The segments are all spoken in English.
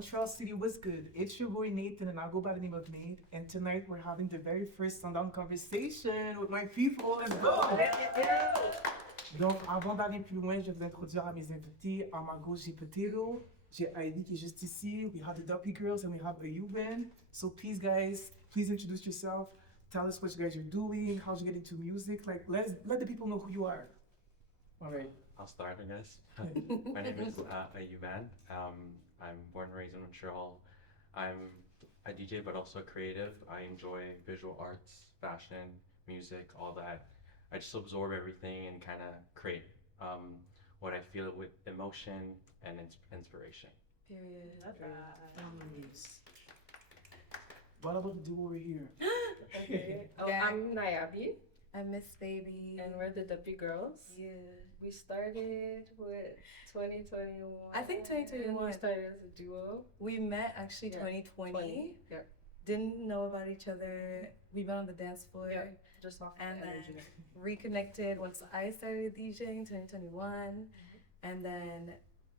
Montreal City was good. It's your boy Nathan, and I go by the name of Nate. And tonight we're having the very first SunDown Conversation with my people. Let's go! Donc, avant d'aller plus loin, je vais vous introduire à mes invités. À ma gauche, j'ai Potato. J'ai Ivy qui est juste ici. We have the Duppy Girls and we have a U-Band. So please, guys, please introduce yourself. Tell us what you guys are doing, how you get into music. Like, let the people know who you are. All right. I'll start, I guess. My name is Ayuban. I'm born and raised in Montreal. I'm a DJ, but also a creative. I enjoy visual arts, fashion, music, all that. I just absorb everything and kind of create what I feel with emotion and inspiration. Period. Love that. Nice. What about the duo over here? Okay. Oh, Yeah. I'm Nayabi, I miss baby. and we're the Duppy Girls. Yeah. We started with 2021. I think 2021. We started as a duo. We met actually Yeah, 2020. Yeah. Didn't know about each other. We met on the dance floor. Yeah. Just off And the then energy. reconnected once I started DJing 2021. And then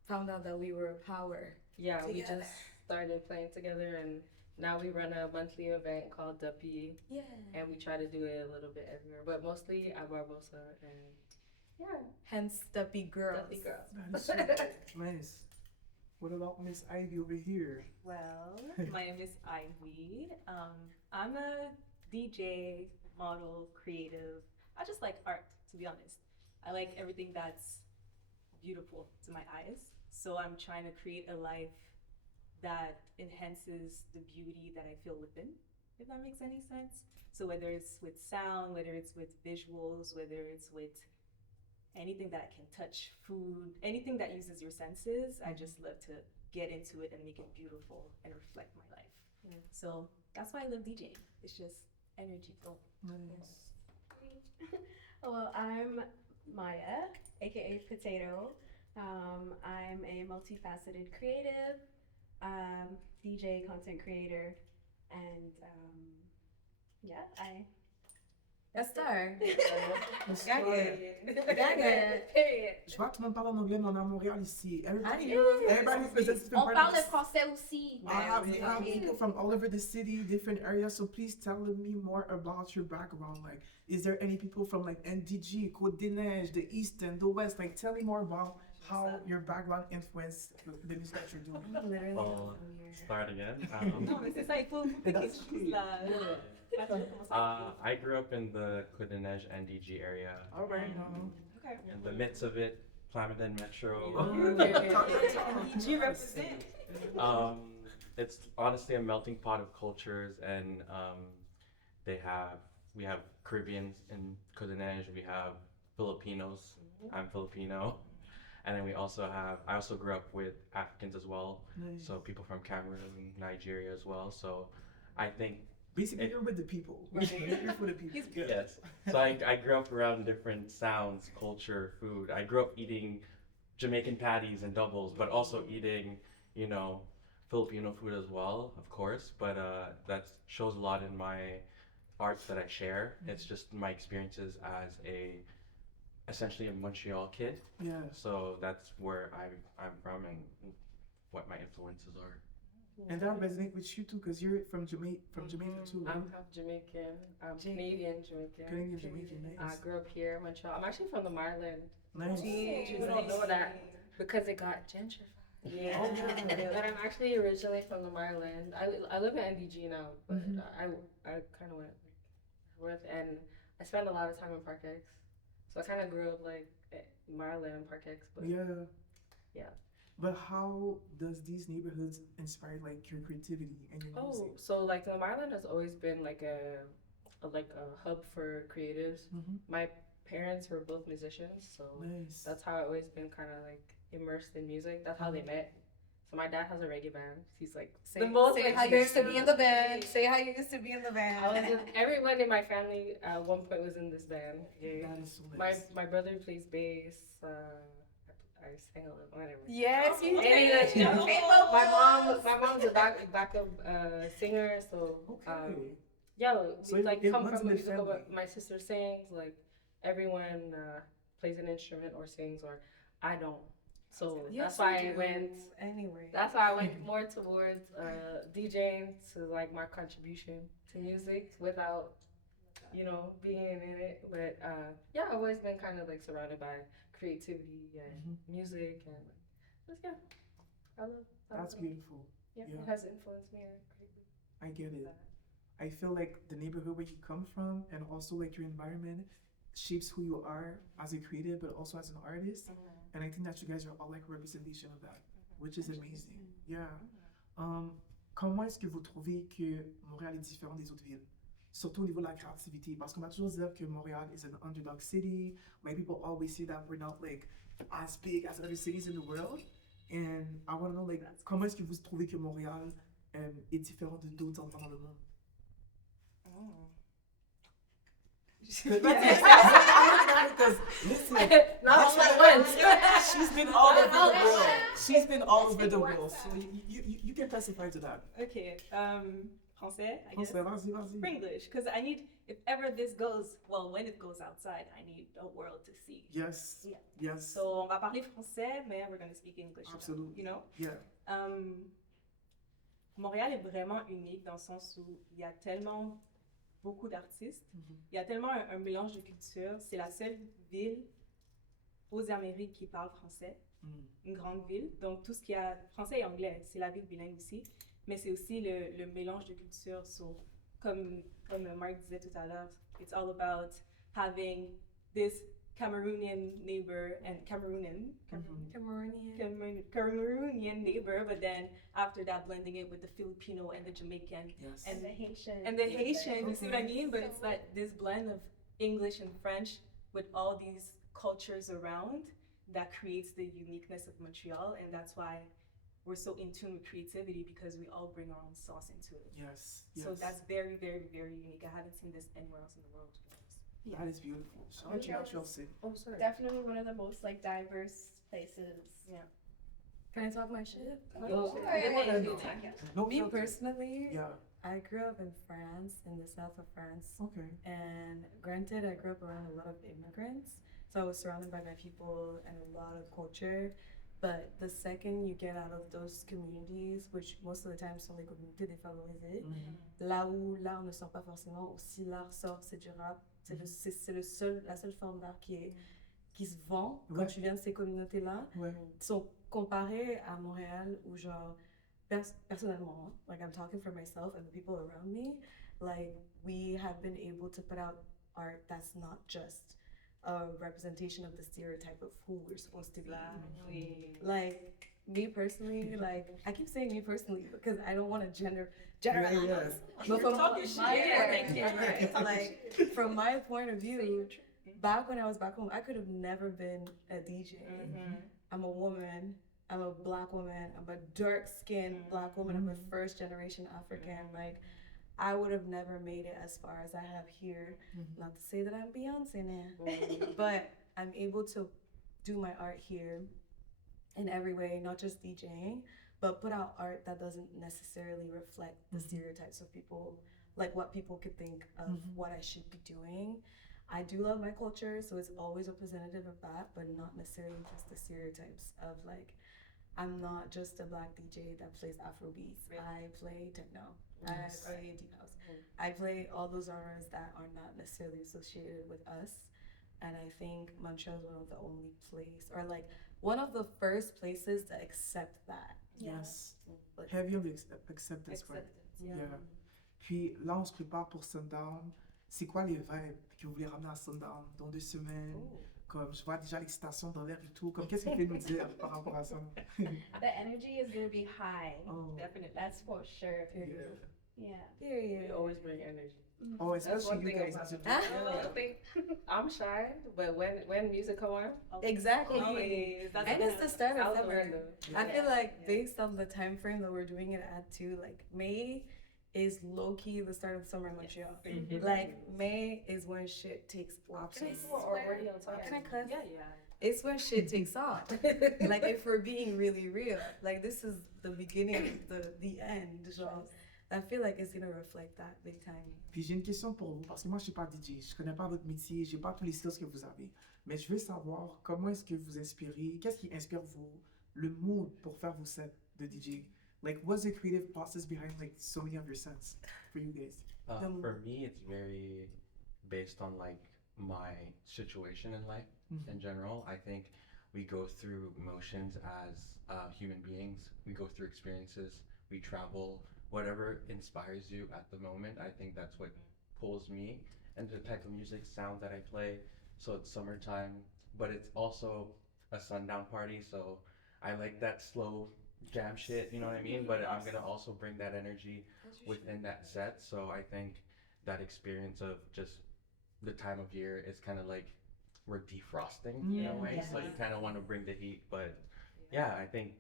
found out that we were a power. Yeah, we Together. just started playing together, and now we run a monthly event called Duppy, Yeah. and we try to do it a little bit everywhere, but mostly at Barbosa, and yeah, Hence Duppy Girls. Duppy Girls. That is so nice. What about Miss Ivy over here? Well, my name is Ivy. I'm a DJ, model, creative. I just like art, to be honest. I like everything that's beautiful to my eyes. So I'm trying to create a life that enhances the beauty that I feel within, if that makes any sense. So whether it's with sound, whether it's with visuals, whether it's with anything that I can touch, food, anything that uses your senses, I just love to get into it and make it beautiful and reflect my life. So that's why I love DJing. It's just energy. Nice. Well, I'm Maya, aka Potato. I'm a multifaceted creative, DJ, content creator, and yeah, Yes, sir. Let's Gag go. it. Gag it. Period. Je vois que tout le monde parle en anglais, mais on est à Montréal ici. Everybody, Yes. everybody represents different On parts parle of the français aussi. we have people from all over the city, different areas. So please tell me more about your background. Like, is there any people from like NDG, Côte des Neiges, the East and the West? Like, tell me more about how your background influenced the music that you're doing. Literally. Well, start again. Non, mais c'est ça, il faut que quelque chose là. I grew up in the Côte des Neiges NDG area. All right. Okay. In the midst of it, Plamondon Metro. DG represent. It's honestly a melting pot of cultures, and we have Caribbeans in Côte des Neiges, we have Filipinos. I'm Filipino, and then I also grew up with Africans as well, Nice. so people from Cameroon, Nigeria as well. So I think Basically, you're with the people. You're for the people. yes. So I grew up around different sounds, culture, food. I grew up eating Jamaican patties and doubles, but also eating, Filipino food as well, of course. But that shows a lot in my arts that I share. It's just my experiences as essentially a Montreal kid. Yeah. So that's where I'm from and what my influences are. And that resonates with you too, because you're from Jamaica too. I'm half Jamaican. I'm Canadian Jamaican. Canadian Jamaican, I nice. grew up here in Montreal. I'm actually from the Marland. Nice. You don't know that because it got gentrified. Yeah. Oh, yeah. But I'm actually originally from the Marland. I live in NDG now, but I kind of went north, and I spent a lot of time in Park X. So I kind of grew up like Marland and Park X. But Yeah. Yeah. But how does these neighborhoods inspire like your creativity and your music? So like the Marland has always been like a hub for creatives. My parents were both musicians, so Nice. that's how I've always been kind of like immersed in music. That's how they met. So my dad has a reggae band. He's like Say how you used to be in the band. Say how you used to be in the band. everyone in my family at one point was in this band. Yeah. That is so nice. My brother plays bass. I sing a little, whatever. Yes, you Anyway, did. my mom's a backup singer, so Okay. yeah, So we like it come runs from in a the musical. family. But my sister sings, like everyone plays an instrument or sings, or I don't. So Yes, that's why we I do. went. Anyway. That's why I went more towards DJing to like my contribution to music without, being in it. But yeah, I've always been kind of like surrounded by creativity and music and just yeah, I love. That's beautiful. Yeah, Yeah. it has influenced me greatly. I get it. I feel like the neighborhood where you come from and also like your environment shapes who you are as a creative, but also as an artist. And I think that you guys are all like representation of that, which is amazing. Yeah. Comment est-ce que vous trouvez que Montréal est différent des autres villes? Surtout au niveau de la créativité. Parce qu'on va toujours dire que Montréal is an underdog city. Like people always say that we're not like as big as other cities in the world. And I want to know like comment est-ce que vous trouvez que Montréal est différent de d'autres endroits dans le monde? Because listen, Not all at once. she's been all over the world. She's been all over the world. So you can testify to that. Okay. Français, I guess. Français, vas-y, vas-y. For English, because I need, if ever this goes, well, when it goes outside, I need a world to see. Yes. Yeah. Yes. So on va parler français, mais we're going to speak English. Absolutely. You know? Yeah. Montréal est vraiment unique dans le sens où il y a tellement beaucoup d'artistes, il y a tellement un mélange de cultures. C'est la seule ville aux Amériques qui parle français, une grande ville. Donc tout ce qui a français et anglais, c'est la ville bilingue aussi. Mais c'est aussi le mélange de cultures. So, comme Mark disait tout à l'heure, it's all about having this Cameroonian neighbor and Cameroonian neighbor, but then after that blending it with the Filipino and the Jamaican Yes. and the Haitian. the Haitian, you see what I mean? But it's like this blend of English and French with all these cultures around that creates the uniqueness of Montreal, and that's why we're so in tune with creativity because we all bring our own sauce into it. Yes. So that's very, very, very unique. I haven't seen this anywhere else in the world. That is beautiful. Shout out to Montreal City. Oh, sorry. Definitely one of the most like diverse places. Yeah. Can I talk my shit? Go. No Me filter. personally, Yeah. I grew up in France, in the south of France. Okay. And granted, I grew up around a lot of immigrants. So I was surrounded by my people and a lot of culture. But the second you get out of those communities, which most of the time sont les communautés défavorisées, là où l'art ne sort pas forcément, ou si l'art sort, c'est du rap. C'est la seule forme d'art qui se vend quand tu viens de ces communautés-là. Ouais. So, comparé à Montréal, où genre, personnellement, like I'm talking for myself and the people around me, like we have been able to put out art that's not just a representation of the stereotype of who we're supposed to be. Like me personally, like I keep saying me personally because I don't want to generalize. But from from my point of view, back when I was back home, I could have never been a DJ. I'm a woman. I'm a black woman. I'm a dark-skinned black woman. I'm a first-generation African. Like, I would have never made it as far as I have here. Not to say that I'm Beyonce now, but I'm able to do my art here in every way, not just DJing, but put out art that doesn't necessarily reflect the stereotypes of people, like what people could think of what I should be doing. I do love my culture, so it's always representative of that, but not necessarily just the stereotypes of like, I'm not just a black DJ that plays Afrobeats. I play techno. I play deep house. I play all those genres that are not necessarily associated with us. And I think Montreal is one of the only place, or like one of the first places to accept that. Yes. Heavy on the acceptance, right? Yeah. Puis là, on se prépare pour SunDown. C'est quoi les vibes que vous voulez ramener à SunDown dans 2 semaines? Comme je vois déjà l'excitation dans l'air et tout. Comme qu'est-ce que vous pouvez nous dire par rapport à ça? The energy is going to be high. Oh. Definitely. That's for sure. Yeah. Yeah. We always bring energy. Oh, That's especially one you thing guys. about as a it. group. I think I'm shy, but when music come on, Exactly. Always. That's And it's the start of I'll summer. learn them. I feel like based on the time frame that we're doing it at too, like May is low-key the start of summer in Montreal. Like May is when shit takes off. Can I cuss? Yeah. It's when shit takes off. Like if we're being really real, like this is the beginning of the end. So I feel like it's gonna reflect that big time. Puis j'ai une question pour vous, parce que moi je suis pas DJ, je connais pas votre métier, j'ai pas tous les skills que vous avez. Mais je veux savoir comment est-ce que vous inspirez, qu'est-ce qui inspire le mood pour faire vos sets de DJ? Like, what's the creative process behind like so many of your sets for you guys? For me, it's very based on like my situation in life in general. I think we go through emotions as human beings. We go through experiences. We travel. Whatever inspires you at the moment, I think that's what pulls me and the type of music sound that I play. So it's summertime, but it's also a sundown party. So I like that slow jam shit, you know what I mean? But I'm gonna also bring that energy within that set. So I think that experience of just the time of year is kind of like we're defrosting in a way. So you kind of want to bring the heat. But yeah, I think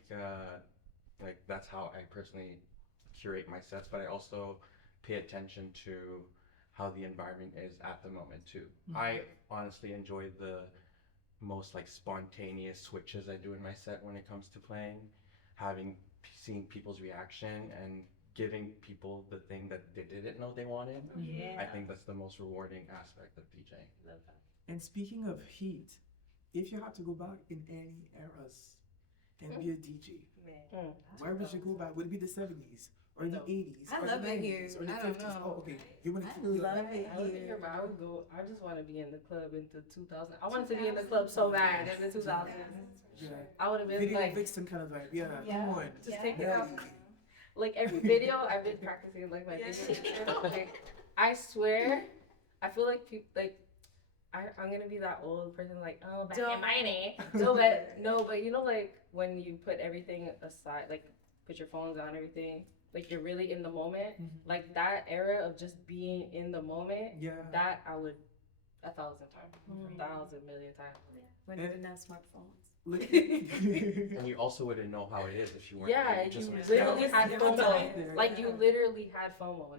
like that's how I personally curate my sets. But I also pay attention to how the environment is at the moment too. I honestly enjoy the most like spontaneous switches I do in my set when it comes to playing, seeing people's reaction and giving people the thing that they didn't know they wanted. I think that's the most rewarding aspect of DJing. Love that. And speaking of heat, if you had to go back in any eras and be a DJ, Man. where would you go back? Would it be the 70s or the 80s? I or love the it 90s, here. Or the I don't 50s? know. Oh, okay. You want I to keep love it. it I would here. here, but I would go. I just want to be in the club in the 2000s. I wanted to be in the club so bad in the 2000s. Yeah. I would have been Video like, vixen kind of vibe. Yeah, Yeah. come on. just take it Yeah. out. Like every video, I've been practicing like my video. Like, I swear, I feel like people like. I'm gonna be that old person like, oh, back in my day. But you know, like when you put everything aside, like put your phones on, everything, like you're really in the moment. Like that era of just being in the moment, Yeah. that I would 1,000 times, 1,000 million times. When we didn't have smartphones. And you also wouldn't know how it is if you weren't Yeah, there. you just literally Yeah. had Yeah. FOMO. Yeah. Like you literally had FOMO,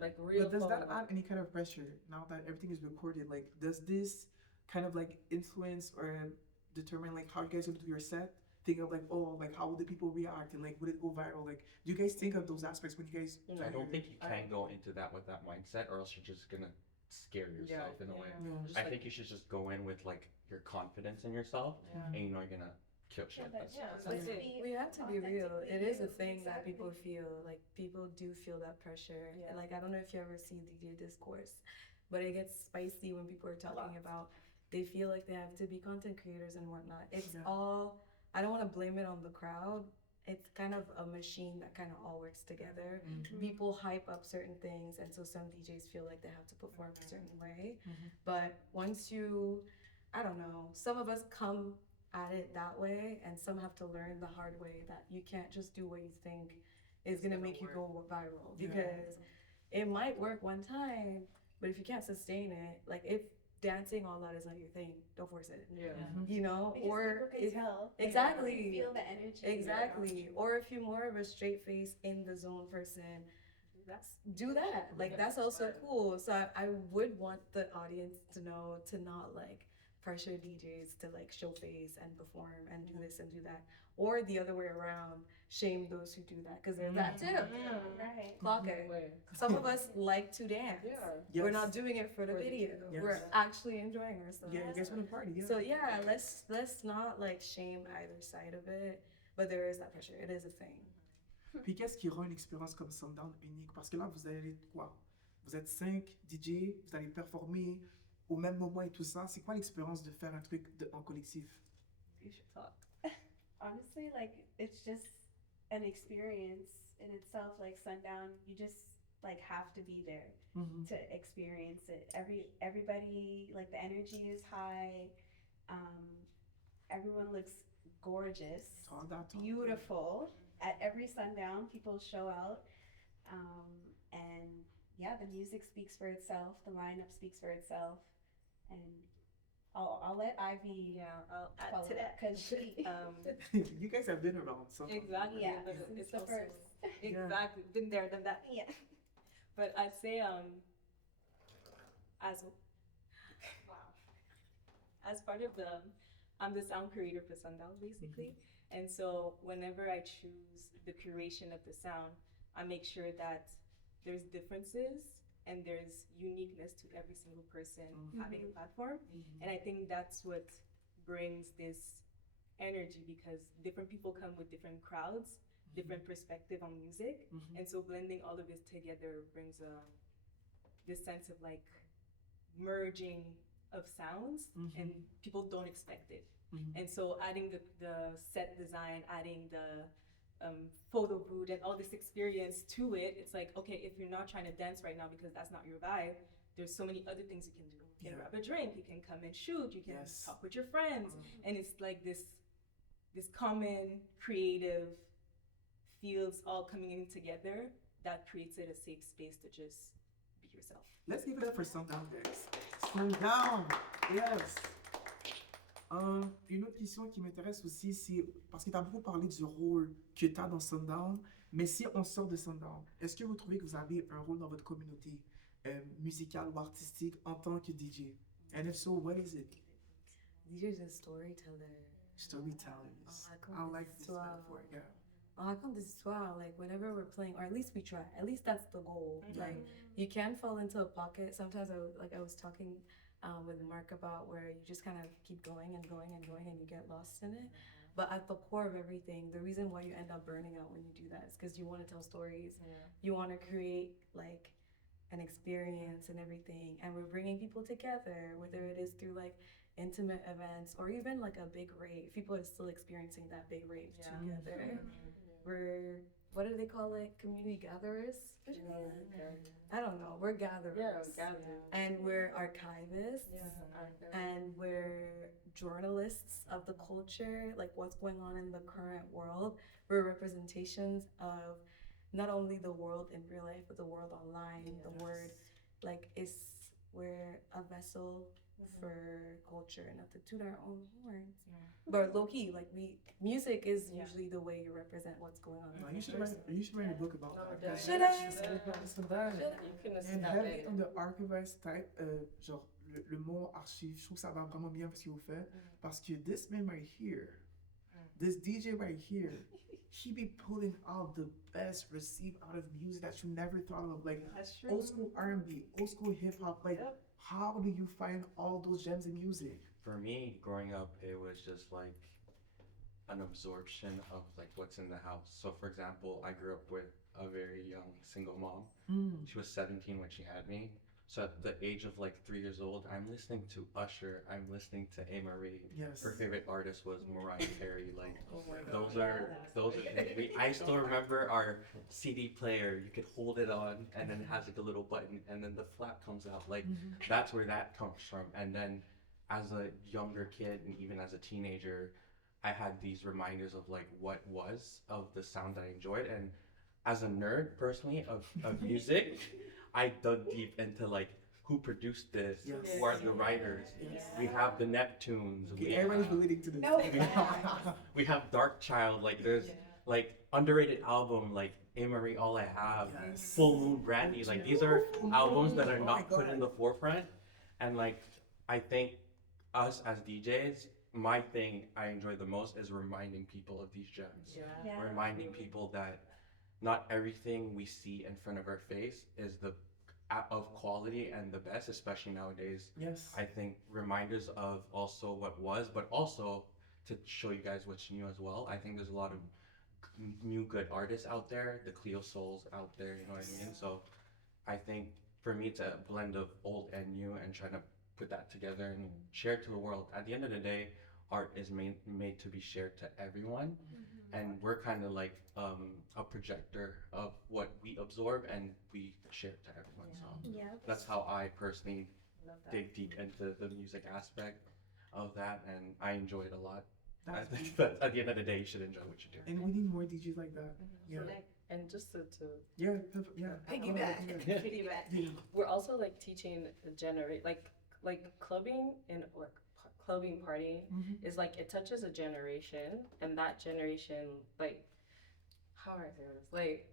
like real But does that FOMO. add any kind of pressure now that everything is recorded? Like, does this kind of like influence or determine like how you guys will do your set? Think of like, oh, like how will the people react and like would it go viral? Like, do you guys think of those aspects when you guys? I don't think you can go into that with that mindset, or else you're just gonna scare yourself in a way. Just I like- think you should just go in with like your confidence in yourself, and you know you're gonna kill shit. That's We have to be real. It is a thing that people feel. Like people do feel that pressure. Yeah. Like I don't know if you ever see DJ Discourse, but it gets spicy when people are talking about they feel like they have to be content creators and whatnot. It's all, I don't want to blame it on the crowd. It's kind of a machine that kind of all works together. People hype up certain things, and so some DJs feel like they have to perform a certain way. But once you, I don't know, some of us come at it that way, and some have to learn the hard way that you can't just do what you think is gonna make you go viral, because it might work one time, but if you can't sustain it, like if dancing all that is not your thing, don't force it. You know, Because or people can if tell. exactly. You feel the energy. exactly, or if you're more of a straight face in the zone person, do that. Like that's also cool. So I would want the audience to know to not like pressure DJs to like show face and perform and do this and do that, or the other way around, shame those who do that, because there's that too. Right. Clock it. Some of us like to dance. Yes. We're not doing it for the video. Yes. We're actually enjoying ourselves. Yeah, you guys want to party? Yeah. So yeah, let's not like shame either side of it, but there is that pressure. It is a thing. Puis qu'est-ce qui rend une expérience comme SunDown unique? Parce que là, vous allez quoi? Vous êtes 5 DJ, vous allez performer au même moment et tout ça. C'est quoi l'expérience de faire un truc en collectif? You should talk. Honestly, like it's just an experience in itself. Like Sundown, you just like have to be there to experience it. Everybody, like the energy is high. Everyone looks gorgeous, Talk that talk. beautiful. At every Sundown, people show out, and yeah, the music speaks for itself. The lineup speaks for itself, and I'll let Ivy I'll add follow to that. because she You guys have been around, so. Exactly. Yeah, but since it's the also first. exactly been there, done that. yeah. But I'd say as part of I'm the sound creator for SunDown basically, and so whenever I choose the curation of the sound, I make sure that there's differences and there's uniqueness to every single person having a platform. And I think that's what brings this energy, because different people come with different crowds, different perspective on music. And so blending all of this together brings this sense of like merging of sounds, and people don't expect it. And so adding the set design, adding the photo booth and all this experience to it, it's like, okay, if you're not trying to dance right now because that's not your vibe, there's so many other things you can do. You can grab a drink, you can come and shoot, you can talk with your friends. And it's like this common creative fields all coming in together that creates it a safe space to just be yourself. Let's give it up for SunDown, guys. SunDown, yes. Une autre question qui m'intéresse aussi, c'est parce que tu as beaucoup parlé du rôle que tu as dans SunDown, mais si on sort de SunDown, est-ce que vous trouvez que vous avez un rôle dans votre communauté musicale ou artistique en tant que DJ? And if so, what is it? DJ's a storyteller. Storytellers. Oh, I like this metaphor, yeah. On raconte des histoires, like whenever we're playing, or at least we try. At least that's the goal. Like you can fall into a pocket. Sometimes I was talking with Mark about where you just kind of keep going and going and going and you get lost in it. But at the core of everything, the reason why you end up burning out when you do that is because you want to tell stories. You want to create like an experience and everything. And we're bringing people together, whether it is through like intimate events or even like a big rave. People are still experiencing that big rave together. We're, what do they call it? Community gatherers? I don't know. We're gatherers. And we're archivists. And we're journalists of the culture, like what's going on in the current world. We're representations of not only the world in real life, but the world online. The word, like, we're a vessel for culture, not to toot our own horns. But low key, like music is usually the way you represent what's going on. You should write a book about that. Should I? And heavy on the archivist type, genre le mot archive, je trouve que ça va vraiment bien ce que vous faites. Parce que this man right here, this DJ right here, he be pulling out the best received out of music that you never thought of, like old school R&B, old school hip hop. Like, how do you find all those gems in music? For me, growing up, it was just like an absorption of like what's in the house. So for example, I grew up with a very young single mom. She was 17 when she had me. So at the age of like 3 years old, I'm listening to Usher, I'm listening to A-Marie. Yes. Her favorite artist was Mariah Carey. Like those are I still remember our CD player. You could hold it on and then it has like a little button and then the flap comes out. Like that's where that comes from. And then as a younger kid and even as a teenager, I had these reminders of like what was of the sound that I enjoyed. And as a nerd personally of music, I dug deep into like who produced this, who are the writers. We have the Neptunes. Everybody's relating to this. We have Dark Child. Like there's like underrated album like A-Marie, All I Have, Full Moon, Brandy. Like these are albums that are not put in the forefront. And like I think us as DJs, my thing I enjoy the most is reminding people of these gems. Reminding people that not everything we see in front of our face is of quality and the best, especially nowadays. I think reminders of also what was, but also to show you guys what's new as well. I think there's a lot of new good artists out there, the Cleo Souls out there, you know what I mean? So I think for me it's a blend of old and new and trying to put that together and share it to the world. At the end of the day, art is made to be shared to everyone. And we're kind of like a projector of what we absorb and we share it to everyone. So that's how I personally dig deep into the music aspect of that, and I enjoy it a lot. I think that at the end of the day, you should enjoy what you do. And we need more DJs like that. And just to Piggyback. we're also like teaching the like clubbing and like clubbing partying is like it touches a generation, and that generation, like, how do I say this? Like,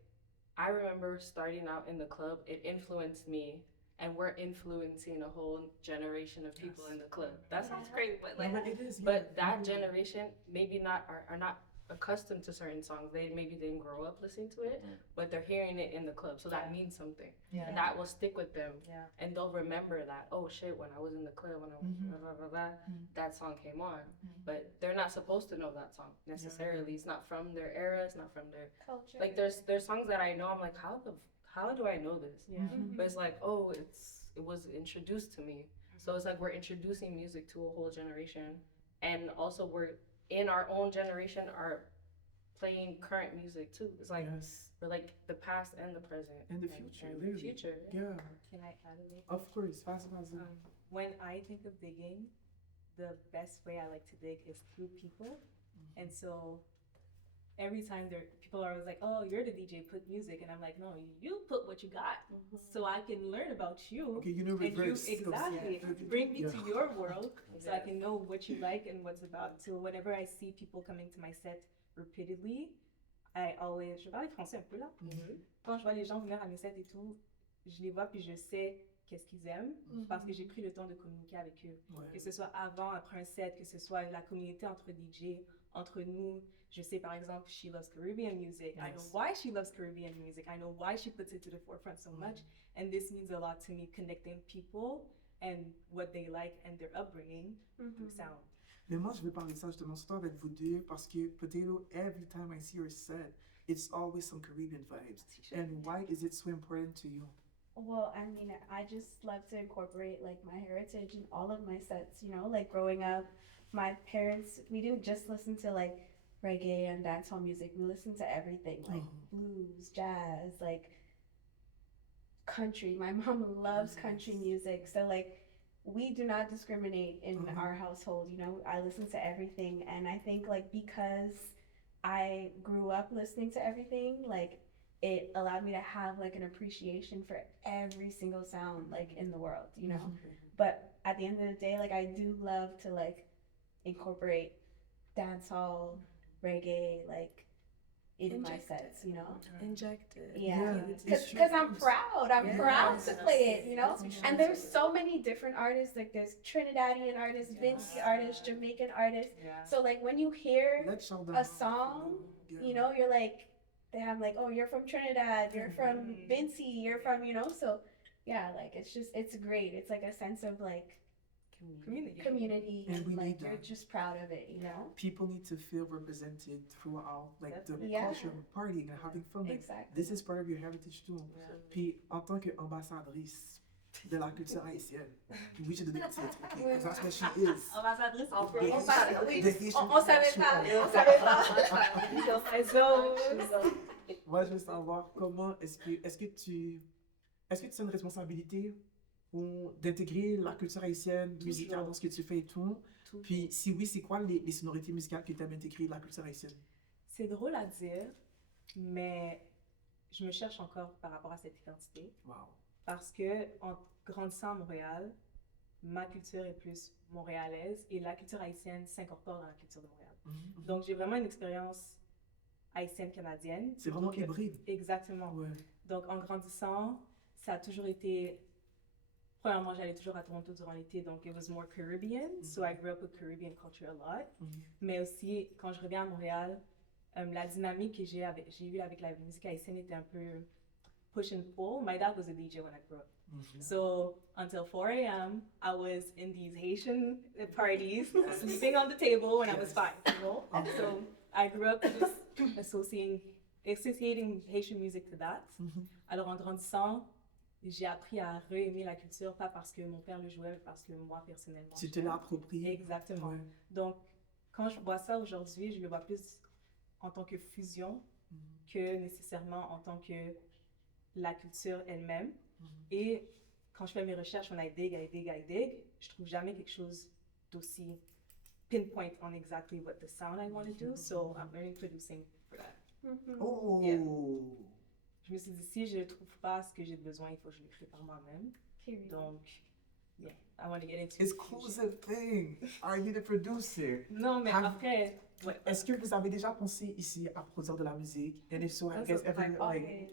I remember starting out in the club, it influenced me, and we're influencing a whole generation of people in the club. That sounds crazy, but like, But it is. but that generation maybe not are not accustomed to certain songs. They maybe didn't grow up listening to it, but they're hearing it in the club, so that means something. Yeah. And that will stick with them. Yeah. And they'll remember that, oh shit, when I was in the club, when I was blah, blah, blah, blah, that song came on. But they're not supposed to know that song necessarily. It's not from their era, it's not from their Culture. like there's songs that I know, I'm like, how do I know this? Yeah. But it's like, oh, it was introduced to me. So it's like we're introducing music to a whole generation, and also we're in our own generation are playing current music too. It's like Yes. we're like the past and the present And the future, and the literally. future. Yeah. Can I add a little? Of course. Vas-y. When I think of digging, the best way I like to dig is through people. And so every time people are always like, oh, you're the DJ, put music. And I'm like, no, you put what you got so I can learn about you. Okay, you know, And you, reverse. exactly, Comme ça. bring me Yeah. to your world so I can know what you like and what's about. So whenever I see people coming to my set repeatedly, je parle français un peu là. Quand je vois les gens venir à mes sets et tout, je les vois puis je sais qu'est-ce qu'ils aiment parce que j'ai pris le temps de communiquer avec eux. Ouais. Que ce soit avant, après un set, que ce soit la communauté entre DJ, entre nous. Je sais par exemple, she loves Caribbean music. I know Yes. why she loves Caribbean music. I know why she puts it to the forefront so much. And this means a lot to me, connecting people and what they like and their upbringing through sound. Mais moi, je veux parler ça justement surtout avec vous deux parce que Potato, every time I see your set, it's always some Caribbean vibes. And why is it so important to you? Well, I mean, I just love to incorporate like my heritage in all of my sets, you know, like growing up, my parents, we didn't just listen to like reggae and dancehall music. We listened to everything, like blues, jazz, like country. My mom loves country music. So like we do not discriminate in our household, you know. I listen to everything, and I think like because I grew up listening to everything, like it allowed me to have like an appreciation for every single sound like in the world, you know. But at the end of the day, like I do love to like incorporate dancehall, reggae, like in my sets, you know. Injected. Yeah, it's because true. I'm proud. I'm proud to play it, you know. And there's so many different artists. Like there's Trinidadian artists, Vinci artists, Jamaican artists. Yeah. So like when you hear Let's show them. a song, you know, you're like, they have like, oh, you're from Trinidad, you're from Vinci, you're from, you know. So yeah, like it's great. It's like a sense of like community, And we like need you're that. just proud of it, you know. People need to feel represented throughout, like the Yeah. culture of partying and having fun. Like, Exactly. this is part of your heritage too. Puis en tant qu'ambassadrice de la culture haïtienne, we should do the titre, okay? Because that's what she is. Ambassadrice en The On Haitian- savait, the Haitian on savait culture. pas, on savait pas. Moi, je veux savoir comment est-ce que tu as une responsabilité ou d'intégrer la culture haïtienne musicale dans ce que tu fais et tout. Puis si oui, c'est quoi les sonorités musicales que tu aimes intégrer la culture haïtienne? C'est drôle à dire, mais je me cherche encore par rapport à cette identité. Wow. Parce que en grandissant à Montréal, ma culture est plus montréalaise et la culture haïtienne s'incorpore dans la culture de Montréal. Donc j'ai vraiment une expérience haïtienne-canadienne. C'est vraiment Donc, hybride. Exactement. Ouais. Donc en grandissant, ça a toujours été... Premièrement, j'allais toujours à Toronto durant l'été, donc it was more Caribbean. So I grew up with Caribbean culture a lot. Mais aussi, quand je reviens à Montréal, la dynamique que j'ai eue avec la musique haïtienne était un peu push and pull. My dad was a DJ when I grew up. So until 4 a.m., I was in these Haitian parties, sleeping on the table when I was 5, you know? So I grew up just associating Haitian music to that. Alors en grandissant, j'ai appris à re-aimer la culture, pas parce que mon père le jouait, mais parce que moi, personnellement. Tu te l'as approprié. Exactement. Ouais. Donc, quand je vois ça aujourd'hui, je le vois plus en tant que fusion que nécessairement en tant que la culture elle-même. Et quand je fais mes recherches, when I dig, je trouve jamais quelque chose d'aussi pinpoint on exactly what the sound I want to do. So I'm learning producing for that. Oh! Yeah. Je me suis dit, si je ne trouve pas ce que j'ai besoin, il faut que je l'écris par moi-même. Donc, yeah, I want to get into Exclusive thing! Are you the producer? Non, mais après, ouais. Est-ce que vous avez déjà pensé ici à produire de la musique? And if so, I guess every, like,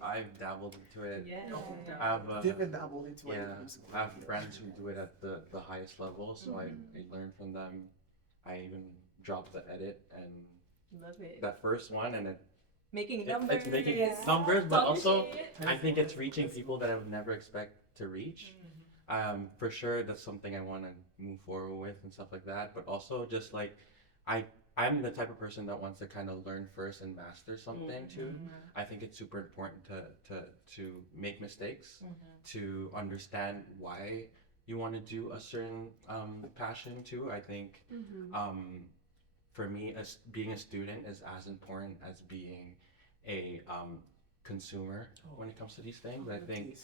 I've dabbled into it. Yeah. I've different dabble into it. yeah, I have friends who do it at the highest level, so I learn from them. I even drop the edit and Love it. that first one, and Making it's numbers. making Yeah. numbers, but also Shit. I think it's reaching people that I would never expect to reach. For sure, that's something I want to move forward with and stuff like that. But also, just like I'm the type of person that wants to kind of learn first and master something too. I think it's super important to make mistakes, to understand why you want to do a certain passion too. I think for me, as being a student is as important as being a consumer when it comes to these things. I think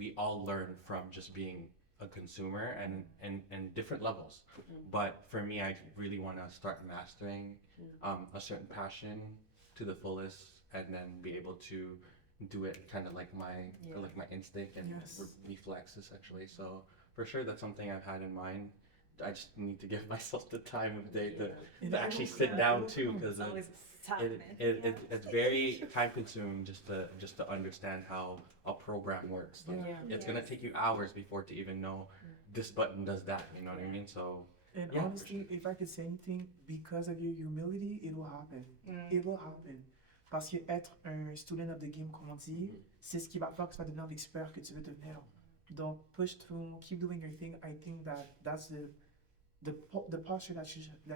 we all learn from just being a consumer and different levels. But for me, I really want to start mastering a certain passion to the fullest, and then be able to do it kind of like my instinct and Yes. reflex essentially. So for sure, that's something I've had in mind. I just need to give myself the time of day to actually sit down too, because It's always time, man. it's very time consuming just to understand how a program works. Like, it's gonna take you hours before to even know this button does that. You know what I mean? So And Yeah, for honestly, if I could say anything, because of your humility, it will happen. It will happen. Parce que être un student of the game, comme on dit, c'est ce qui va faire que tu vas devenir l'expert que tu veux devenir. Donc, push through, keep doing your thing. I think that's the posture that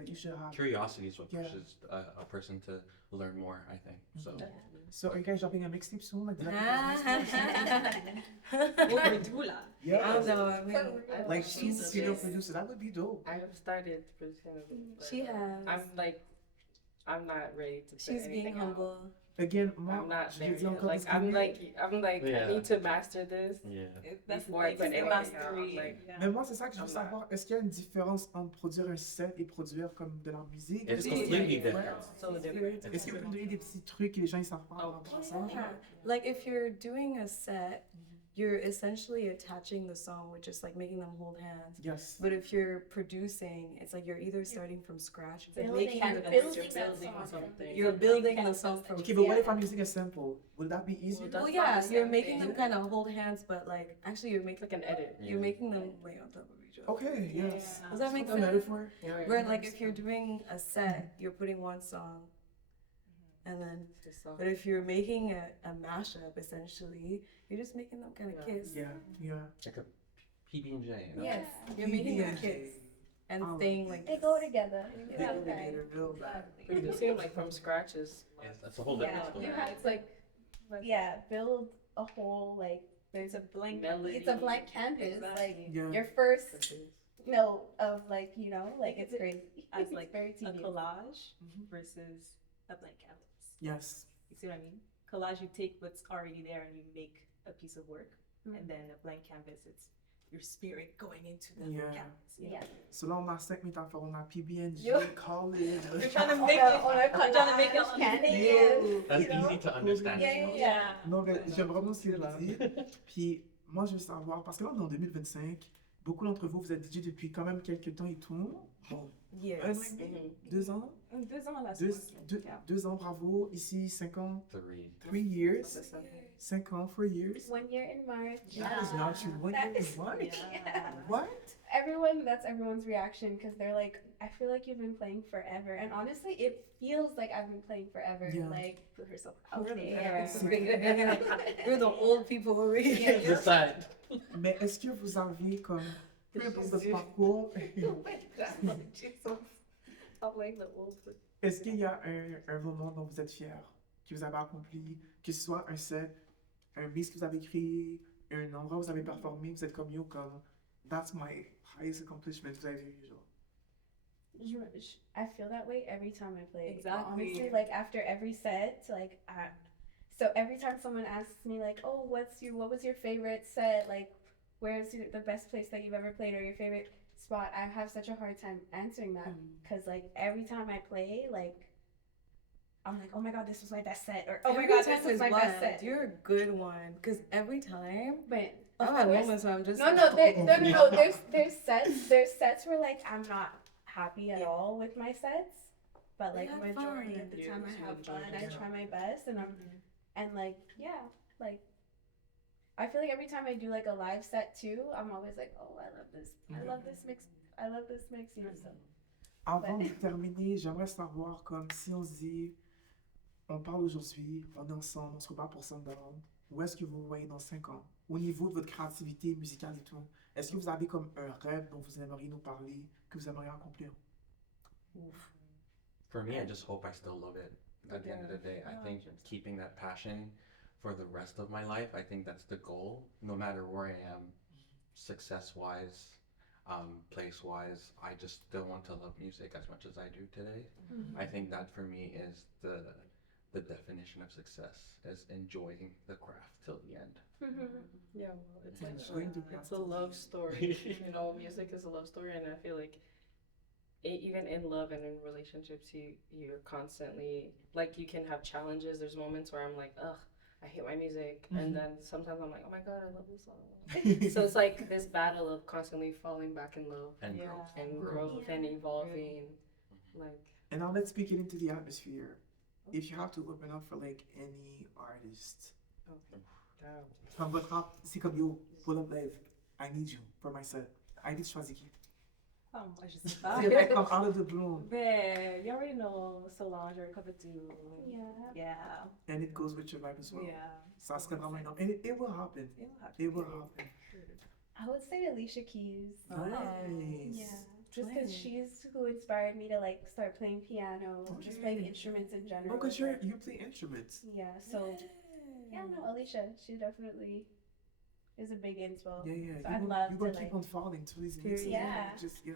you should have. curiosity is what Yeah. pushes a person to learn more. I think so. So, are you guys dropping a mixtape soon? Like, Overdue là. yeah. I don't know. I mean, Like, she's she's serial producer. That would be dope. I have started producing a bit, but She has. I'm not ready to put She's being anything out. humble. Again, moi, I'm not je there l'ai dit yet. encore Like parce que I'm like Yeah. I need to master this. Yeah. That's Before I like put the anything mastery. out, like, yeah. Mais moi, c'est ça que je veux I'm not. savoir. Est-ce qu'il y a une différence entre produire un set et produire comme de la musique? It's Est-ce que- completely yeah. different. So different. Est-ce que vous pouvez me donner des petits trucs que les gens ne savent pas Oh. avant de faire ça? Yeah. Like if you're doing a set, you're essentially attaching the song with just like making them hold hands. Yes. But if you're producing, it's like you're either starting from scratch, It's like Building- making building the that building song. something. you're building the song from. Okay, but what if I'm using a sample? Would that be easier? Well, Well, That's not yeah, the you're same making thing. them kind of hold hands, but like actually you're It's making like an edit. you're making them lay on top of each other. Okay, yes. Does that make A sense? metaphor? Where like if you're doing a set, you're putting one song, and then Just so- but if you're making a mashup, essentially, you're just making them kind of Yeah. kiss. Yeah. Like a PB&J. You know? Yes, you're making them PB&J. kiss and Oh. staying like They this. go together. They Yeah, go okay. together real bad. Producing like from scratch is Yes, that's a whole different Yeah, story. you have to like build a whole like There's a blank melody. it's a blank canvas. Like Exactly. Yeah. your first note of like like it's crazy. As It's like very a tedious. collage Mhm. versus a blank canvas. Yes. You see what I mean? Collage, you take what's already there and you make a piece of work, Mm. and then a blank canvas, it's your spirit going into the Yeah. canvas. you know? Yeah. So là, on a 5 métaphores. On a PB&J, Yo. college. We're trying to On make a- it. on a We're trying to make it collage, on Canadian. That's you know? easy to understand. Yeah. Non, mais j'aime vraiment ce que vous dites. Puis moi, je veux savoir, parce que là, on est en 2025. Beaucoup d'entre vous, vous êtes DJ depuis quand même quelques temps et tout. Bon, un an Yes. et demi, 2 ans. 2 ans là. Deux ans, bravo. Ici, 5 ans, 3 Three. years. 5 ans, 4 years. 1 year in March. That is not true. What That year is- what? Yeah. What? That's everyone's reaction because they're like, I feel like you've been playing forever. And honestly, it feels like I've been playing forever. Yeah. Like, Put herself okay, We're the old people over here. Decide. Mais est-ce que vous avez comme, peu importe votre parcours, I'm like the old. est-ce qu'il y a un moment dont vous êtes fier, que vous avez accompli, que ce soit un set, un mix que vous avez créé, un endroit où vous avez performé, vous êtes comme yo, comme, that's my highest accomplishment, vous avez eu, genre. I feel that way every time I play. Exactly. Honestly, like after every set, like so every time someone asks me like, "Oh, what was your favorite set? Like, where's the best place that you've ever played or your favorite spot?" I have such a hard time answering that because like every time I play, like I'm like, "Oh my god, this was my best set," or "Oh my Every god, time this was is my wild. best set." You're a good one, because every time But I've of had course- moments where I'm just No, like, no. There's sets where like I'm not happy at all with my sets, but like Yeah, majority fine. of the Yeah, time I so have enjoy fun. I it. try my best, and like yeah, like I feel like every time I do like a live set too, I'm always like, oh, I love this. I love this mix. I love this mix. You know, so Avant de terminer, j'aimerais savoir comme si on se dit, on parle aujourd'hui, on est ensemble, on se prépare pour SunDown. Où est-ce que vous vous voyez dans 5 ans? Au niveau de votre créativité musicale et tout. Est-ce que vous avez comme un rêve dont vous aimeriez nous parler, que vous aimeriez accomplir? For me, I just hope I still love it. At the end of the day, I think keeping that passion for the rest of my life, I think that's the goal. No matter where I am, success-wise, place-wise, I just still want to love music as much as I do today. I think that for me is the definition of success, is enjoying the craft till the end. Yeah, well, it's Yeah, like it's going to be it's a love story. You know, music is a love story, and I feel like even in love and in relationships, you're constantly like you can have challenges. There's moments where I'm like, ugh, I hate my music, and then sometimes I'm like, oh my god, I love this song. So it's like this battle of constantly falling back in love And Yeah. growth. and growth and evolving. Like And now let's speak it into the atmosphere. If you have to open up for like any artist, damn. comme votre rap, c'est comme yo, pull up live, I need you for myself. I need choisir qui. Oh, moi, je sais pas. C'est like come out of the blue. Man, you already know Solange or Cockatoo. Yeah. Yeah. And it goes with your vibe as well. Yeah. Ça serait vraiment énorme. And it will happen. It'll happen. It will happen. I would say Alicia Keys. Nice. Yeah. Just because she's who inspired me to like start playing piano, just playing instruments in general. Oh, because you play instruments. Yeah, so yeah, no, Alicia, she definitely is a big inspo. Yeah, yeah. So I'd You're love gonna to keep like. on falling to these Period. Yeah. Just, yeah.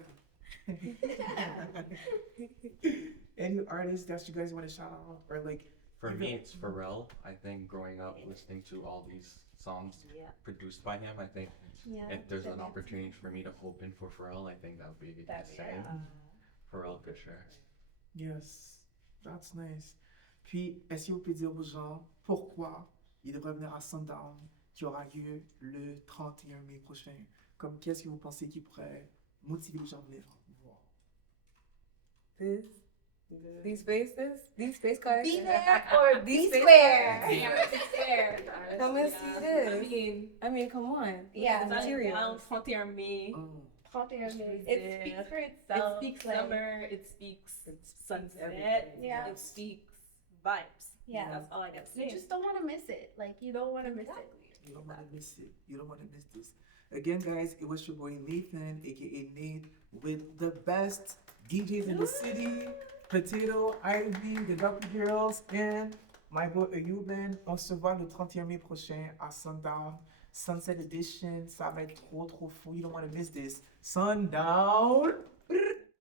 Any artists that you guys want to shout out? Or like, For even- me, it's Pharrell. I think growing up listening to all these songs Yeah. produced by him, I think Yeah. if there's an definitely. opportunity for me to open for Pharrell, I think that would be That'd be insane. Pharrell for sure. Yes, that's nice. Puis, est-ce que vous pouvez dire aux gens pourquoi ils devraient venir à SunDown qui aura lieu le 31 mai prochain? Comme, qu'est-ce que vous pensez qui pourrait motiver les gens à venir voir? These face cards. Be there or be square. Come and see this. I mean, Come on. Yeah. The material. Frontier me. Oh, 31 May. Yeah. It speaks for It itself. speaks like, summer. It speaks sunset. everything. Yeah. It speaks vibes. Yeah. That's all I got to say. You just don't want to miss it. Like you don't want to miss it. you don't want to miss it. You don't want to miss this. Again, guys, it was your boy Nathan, aka Nate, with the best DJs in the city. Potato, Ivy, the Dr. Girls, and my boy Ayuben. On se voit le 31 mai prochain à SunDown. Sunset Edition. Ça va être trop fou. You don't want to miss this. SunDown!